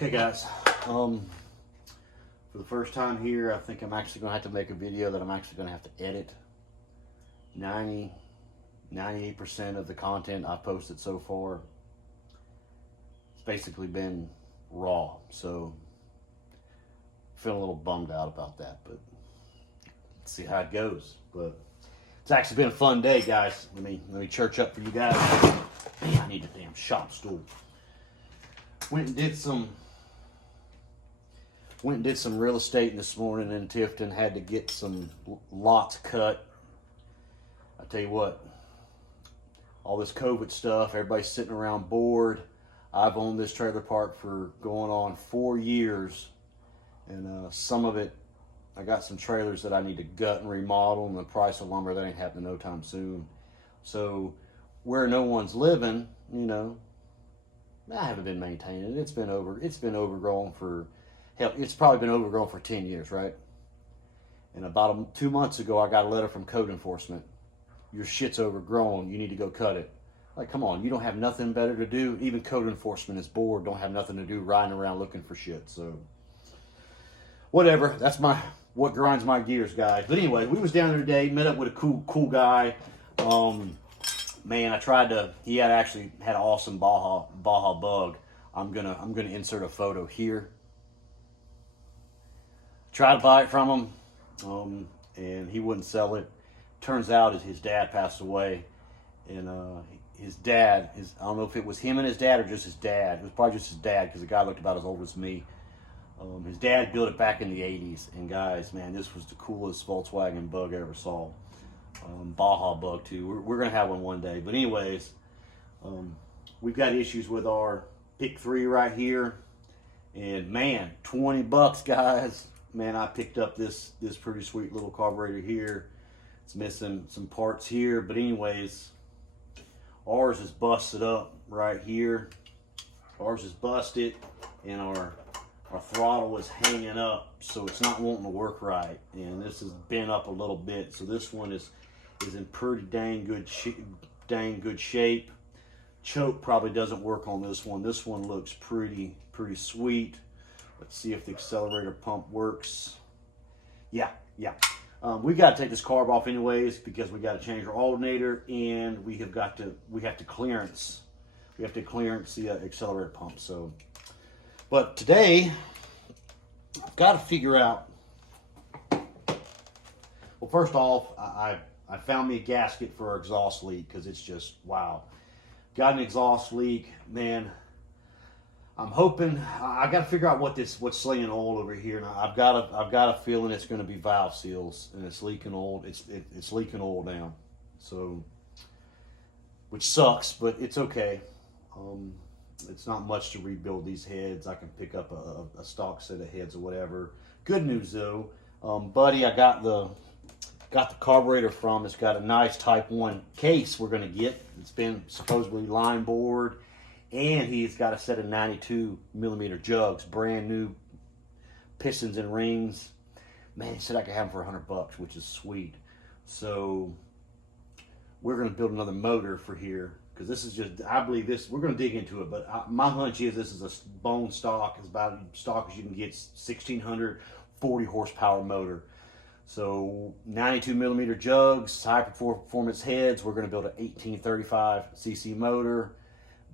Okay guys, for the first time here, I think I'm actually going to have to make a video that I'm actually going to have to edit. 98% of the content I've posted so far, it's basically been raw, so feeling a little bummed out about that, but let's see how it goes. But it's actually been a fun day, guys. Let me church up for you guys. Man, I need a damn shop stool. Went and did some real estate this morning in Tifton. Had to get some lots cut. I tell you what, all this COVID stuff, everybody's sitting around bored. I've owned this trailer park for going on 4 years, and some of it, I got some trailers that I need to gut and remodel, and the price of lumber, that ain't happening no time soon. So where no one's living, you know, I haven't been maintaining it. It's been overgrown for, hell, it's probably been overgrown for 10 years, right? And about 2 months ago, I got a letter from code enforcement. Your shit's overgrown. You need to go cut it. Like, come on, you don't have nothing better to do? Even code enforcement is bored, don't have nothing to do, riding around looking for shit. So, whatever. That's what grinds my gears, guys. But anyway, we was down there today, met up with a cool guy. Man, he had actually had an awesome Baja bug. I'm gonna insert a photo here. Tried to buy it from him, and he wouldn't sell it. Turns out his dad passed away, and his dad, I don't know if it was him and his dad or just his dad. It was probably just his dad, because the guy looked about as old as me. His dad built it back in the 80s, and guys, man, this was the coolest Volkswagen bug I ever saw. Baja bug too. We're gonna have one day. But anyways, we've got issues with our pick 3 right here, and man, $20, guys. Man, I picked up this pretty sweet little carburetor here. It's missing some parts here, but anyways, ours is busted up right here. Ours is busted, and our throttle is hanging up, so it's not wanting to work right. And this is bent up a little bit, so this one is in pretty dang good shape. Choke probably doesn't work on this one. This one looks pretty sweet. Let's see if the accelerator pump works. Yeah. We got to take this carb off anyways, because we got to change our alternator, and we have to clearance the accelerator pump. So, but today I've got to figure out. Well, first off, I found me a gasket for our exhaust leak, because it's just wow. Got an exhaust leak, man. I'm hoping I got to figure out what's slinging oil over here. Now I've got a feeling it's going to be valve seals, and it's leaking oil. It's leaking oil down, so which sucks, but it's okay. It's not much to rebuild these heads. I can pick up a stock set of heads or whatever. Good news though, buddy, I got the carburetor from. It's got a nice Type 1 case we're going to get. It's been supposedly line bored. And he's got a set of 92mm jugs, brand new pistons and rings. Man, he said I could have them for $100, which is sweet. So we're going to build another motor for here, because this is just, I believe this, we're going to dig into it, but my hunch is this is a bone stock. It's about as stock as you can get, 1600, 40 horsepower motor. So 92mm jugs, high performance heads. We're going to build an 1835cc motor.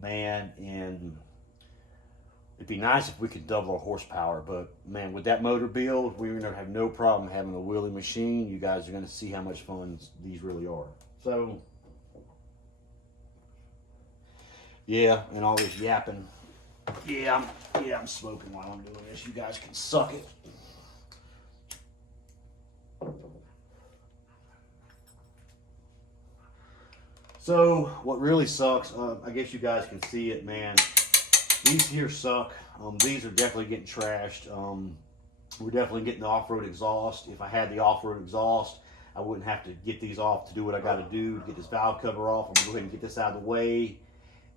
Man, and it'd be nice if we could double our horsepower, but man, with that motor build, we're going to have no problem having a wheelie machine. You guys are going to see how much fun these really are. So, yeah, and all this yapping. Yeah, I'm smoking while I'm doing this. You guys can suck it. So what really sucks, I guess you guys can see it, man. These here suck. These are definitely getting trashed. We're definitely getting the off-road exhaust. If I had the off-road exhaust, I wouldn't have to get these off to do what I got to do to get this valve cover off. I'm going to go ahead and get this out of the way,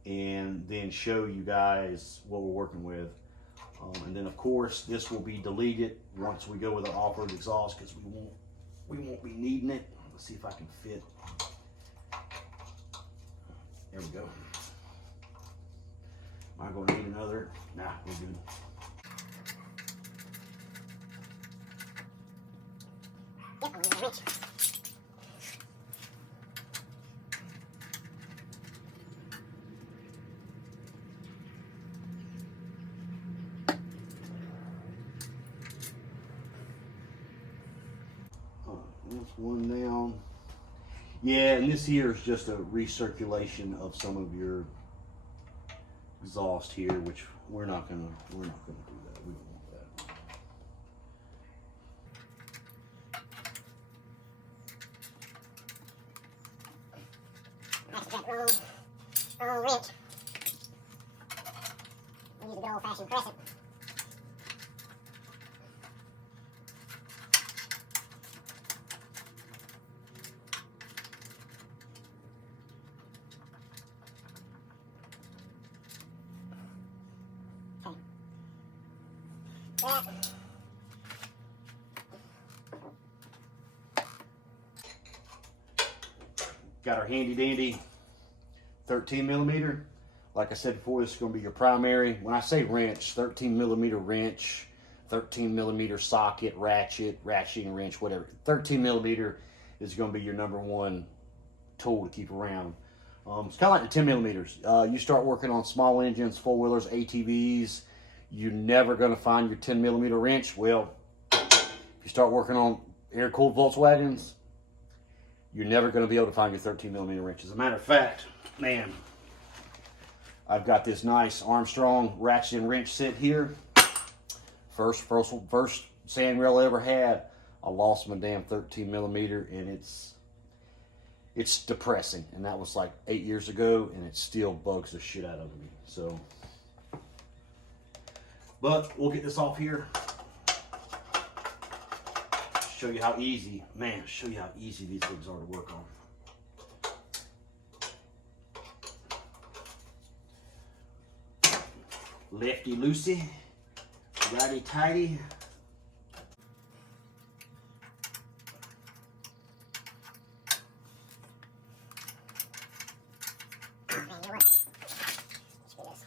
and then show you guys what we're working with. And then of course this will be deleted once we go with the off-road exhaust, because we won't be needing it. Let's see if I can fit. There we go. Am I going to need another? Nah, we're good. Yep, I'm gonna wrench. That's one down. Yeah, and this here is just a recirculation of some of your exhaust here, which we're not gonna do that. We don't want that. That's that wrong wrench. We'll use a good old-fashioned crescent. Okay. That. Got our handy dandy 13 millimeter. Like I said before, this is going to be your primary. When I say wrench, 13 millimeter wrench, 13 millimeter socket, ratchet, ratcheting wrench, whatever. 13 millimeter is going to be your number one tool to keep around. It's kind of like the 10 millimeters. You start working on small engines, four-wheelers, ATVs, you're never going to find your 10 millimeter wrench. Well, if you start working on air-cooled Volkswagens, you're never going to be able to find your 13 millimeter wrench. As a matter of fact, man, I've got this nice Armstrong ratchet and wrench set here. First sand rail I ever had. I lost my damn 13 millimeter, and it's depressing. And that was like 8 years ago, and it still bugs the shit out of me. So, but we'll get this off here. Show you how easy, man, show you how easy these things are to work on. Lefty loosey, righty tighty. Man, you work. Screw this.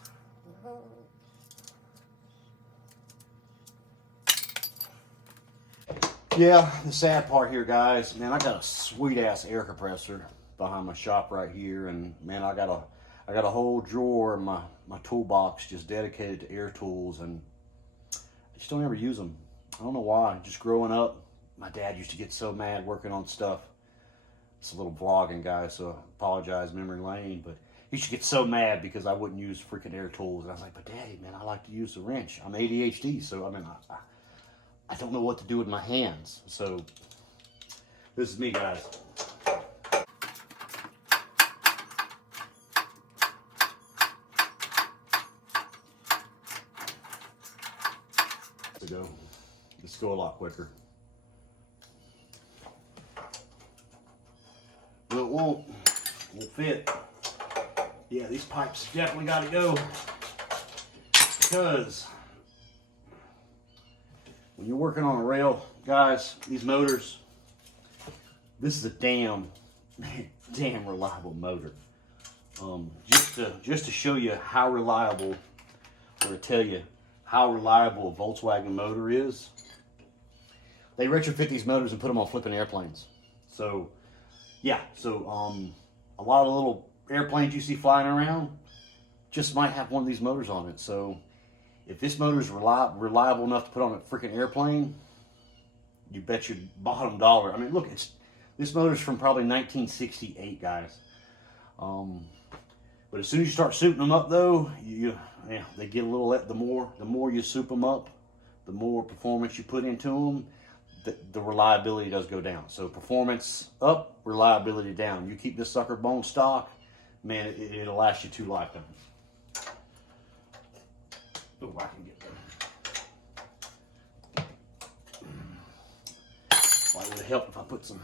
Yeah, the sad part here, guys, man, I got a sweet ass air compressor behind my shop right here, and man, I got a whole drawer in my toolbox just dedicated to air tools, and I just don't ever use them. I don't know why. Just growing up, my dad used to get so mad working on stuff. It's a little vlogging, guys, so I apologize, memory lane, but he used to get so mad because I wouldn't use freaking air tools, and I was like, but Daddy, man, I like to use the wrench. I'm ADHD, so I mean, I don't know what to do with my hands. So this is me, guys. To go. Let's go a lot quicker. Well, it won't fit. Yeah, these pipes definitely got to go, because when you're working on a rail, guys, these motors, this is a damn reliable motor. Just to show you how reliable, or to tell you how reliable a Volkswagen motor is, they retrofit these motors and put them on flipping airplanes. So, yeah, so a lot of the little airplanes you see flying around just might have one of these motors on it. So, if this motor is reliable enough to put on a freaking airplane, you bet your bottom dollar. I mean, look, this motor's from probably 1968, guys. But as soon as you start souping them up, though, they get a little. The more you soup them up, the more performance you put into them, the reliability does go down. So performance up, reliability down. You keep this sucker bone stock, man, it'll last you 2 lifetimes. Oh, I can get them. Well, it would help if I put some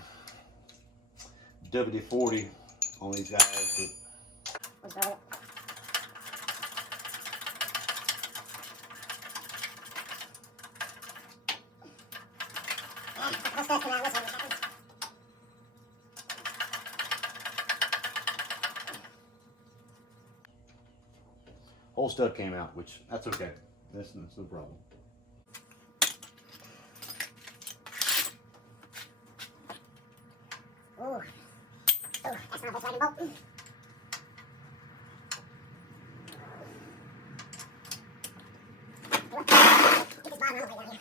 WD-40 on these guys. But Whole stud came out, which that's okay. That's no problem. Ooh. Oh, that's not a Volkswagen bolt. Get this bottom all the way down here.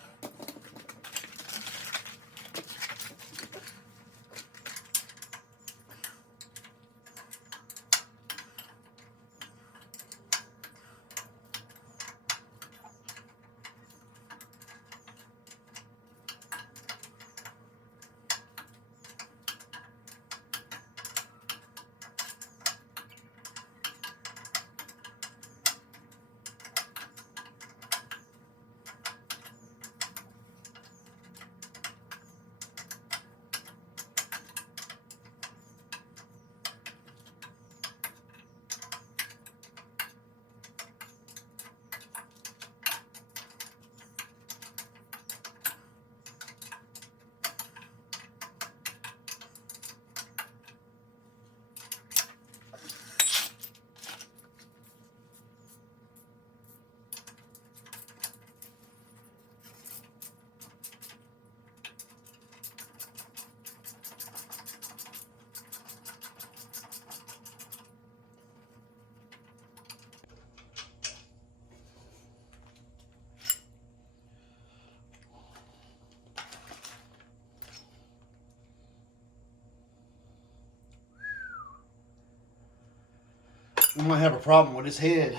We might have a problem with his head.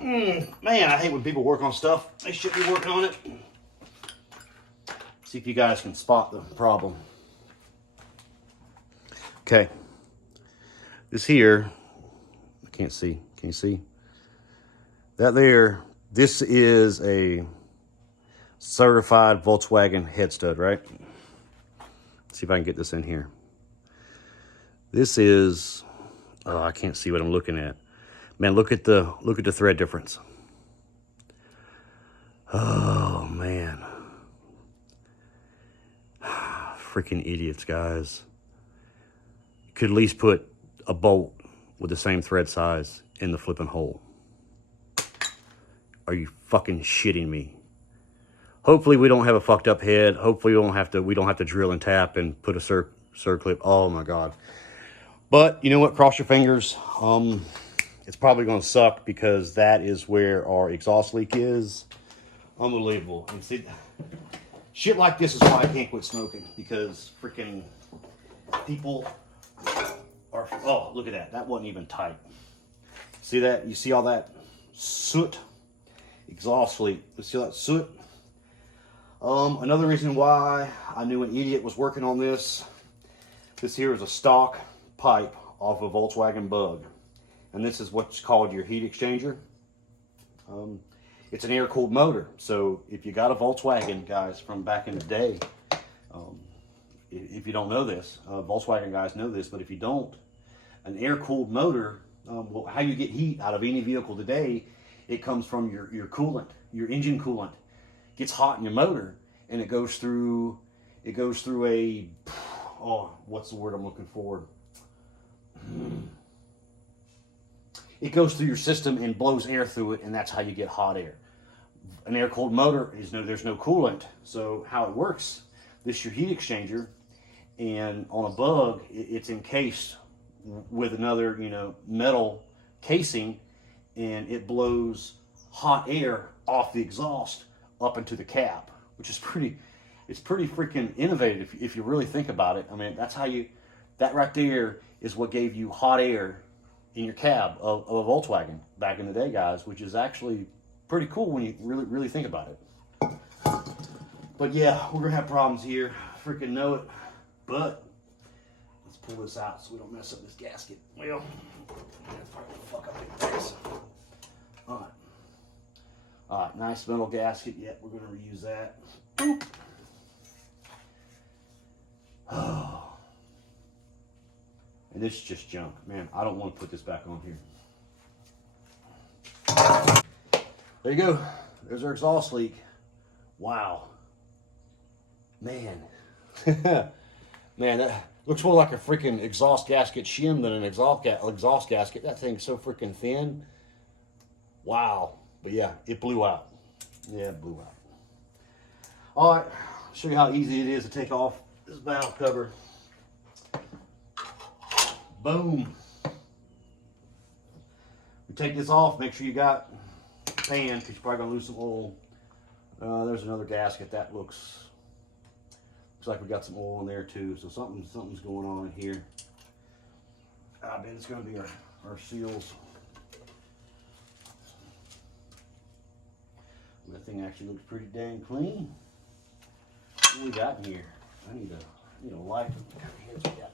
Man, I hate when people work on stuff. They shouldn't be working on it. See if you guys can spot the problem. Okay. This here, I can't see. Can you see? That there, this is a certified Volkswagen head stud, right? Let's see if I can get this in here. This is, oh, I can't see what I'm looking at. Man, look at the thread difference. Oh man. Freaking idiots, guys. You could at least put a bolt with the same thread size in the flipping hole. Are you fucking shitting me? Hopefully we don't have a fucked up head. Hopefully we don't have to drill and tap and put a circlip. Oh my God. But you know what? Cross your fingers. It's probably going to suck because that is where our exhaust leak is. Unbelievable. And see, shit like this is why I can't quit smoking, because freaking people are, oh, look at that. That wasn't even tight. See that? You see all that soot? Exhaust leak. You see all that soot? Another reason why I knew an idiot was working on this. This here is a stock pipe off a Volkswagen Bug. And this is what's called your heat exchanger. It's an air-cooled motor. So if you got a Volkswagen, guys, from back in the day, if you don't know this, Volkswagen guys know this, but if you don't, an air-cooled motor, well, how you get heat out of any vehicle today, it comes from your coolant, your engine coolant. Gets hot in your motor, and it goes through a, oh, what's the word I'm looking for? It goes through your system and blows air through it, and that's how you get hot air. An air-cooled motor there's no coolant, so how it works, this is your heat exchanger, and on a Bug, it's encased with another, metal casing, and it blows hot air off the exhaust up into the cab, which is pretty freaking innovative if you really think about it. I mean, that right there is what gave you hot air in your cab of a Volkswagen back in the day, guys, which is actually pretty cool when you really think about it. But yeah, we're gonna have problems here. Freaking know it. But let's pull this out so we don't mess up this gasket. Well, that's probably gonna fuck up the gas. All right, nice metal gasket. Yeah, we're gonna reuse that. Oh. And this is just junk. Man, I don't want to put this back on here. There you go. There's our exhaust leak. Wow. Man. Man, that looks more like a freaking exhaust gasket shim than an exhaust gasket. That thing's so freaking thin. Wow. But yeah, it blew out. Yeah, it blew out. All right, show you how easy it is to take off this valve cover. Boom. You take this off, make sure you got a pan, because you're probably going to lose some oil. There's another gasket that looks like we got some oil in there too, so something's going on in here. I bet it's going to be our seals. That thing actually looks pretty dang clean. What do we got in here? I need a light. What kind of heads we got?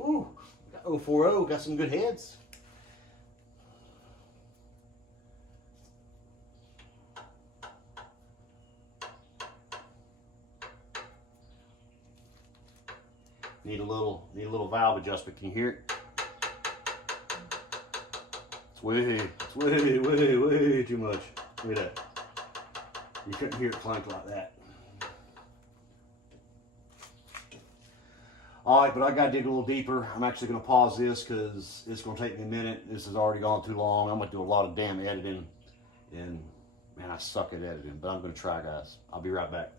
Ooh, got 040, got some good heads. Need a little valve adjustment. Can you hear it? It's way too much. Look at that. You couldn't hear it clank like that. All right, but I gotta dig a little deeper. I'm actually gonna pause this because it's gonna take me a minute. This has already gone too long. I'm gonna do a lot of damn editing, and man, I suck at editing, but I'm gonna try, guys. I'll be right back.